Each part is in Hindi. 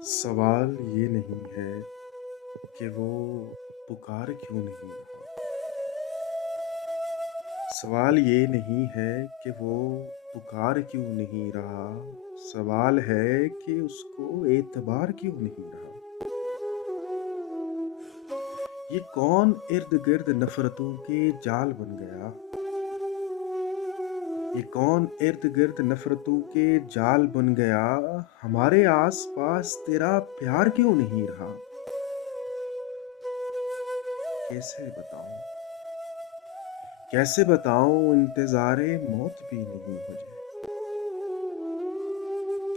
सवाल ये नहीं है कि वो पुकार क्यों नहीं रहा। सवाल ये नहीं है कि वो पुकार क्यों नहीं रहा। सवाल है कि उसको एतबार क्यों नहीं रहा। ये कौन इर्द-गिर्द नफ़रतों के जाल बन गया। ये कौन इर्द-गिर्द नफ़रतों के जाल बन गया। हमारे आस-पास तेरा प्यार क्यों नहीं रहा। कैसे बताऊँ? कैसे बताऊँ इंतज़ारे मौत भी नहीं मुझे।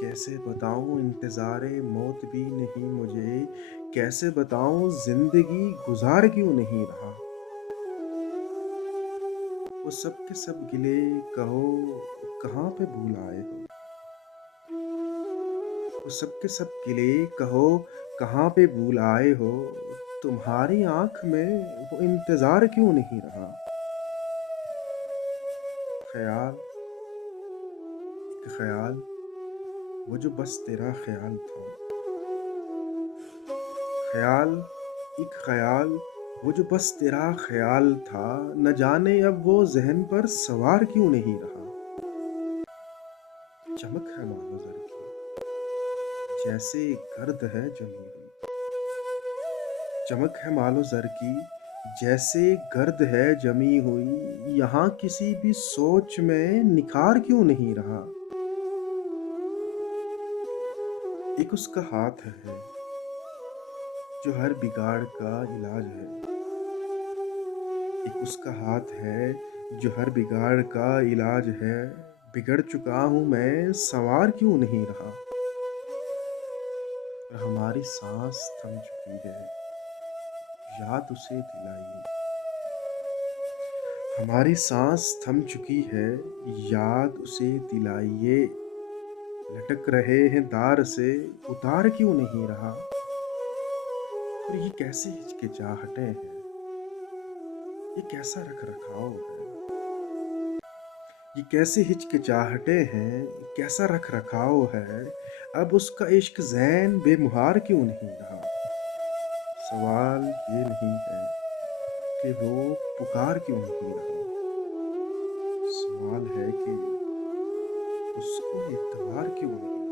कैसे बताऊँ इंतज़ारे मौत भी नहीं मुझे। कैसे बताऊँ ज़िंदगी गुज़ार क्यों नहीं रहा। वो सब के सब गिले कहो कहाँ पे भूल आए हो। वो सब के सब गिले कहो कहाँ पे भूल आए हो। तुम्हारी आँख में वो इंतज़ार क्यों नहीं रहा। ख़याल एक ख़याल वो जो बस तेरा ख़याल था। ख़याल एक ख़याल वो जो बस तेरा ख़याल था। न जाने अब वो ज़हन पर सवार क्यों नहीं रहा। चमक है मानो ज़र की जैसे गर्द है जमी हुई। चमक है मानो ज़र की जैसे गर्द है जमी हुई। यहाँ किसी भी सोच में निखार क्यों नहीं रहा। एक उसका हाथ है जो हर बिगाड़ का इलाज है। एक उसका हाथ है जो हर बिगाड़ का इलाज है। बिगड़ चुका हूँ मैं संवार क्यों नहीं रहा। और हमारी सांस थम चुकी है याद उसे दिलाइए। हमारी सांस थम चुकी है याद उसे दिलाइए। लटक रहे हैं तार से उतार क्यों नहीं रहा। और ये कैसी हिचकिचाहटें हैं। ये कैसा रख रखाव है। ये कैसी हिचकिचाहटें हैं, कैसा रख-रखाव है। अब उसका इश्क ज़ैन बेमुहार क्यों नहीं रहा। सवाल ये नहीं है कि वो पुकार क्यों नहीं रहा। सवाल है कि उसको एतबार क्यों नहीं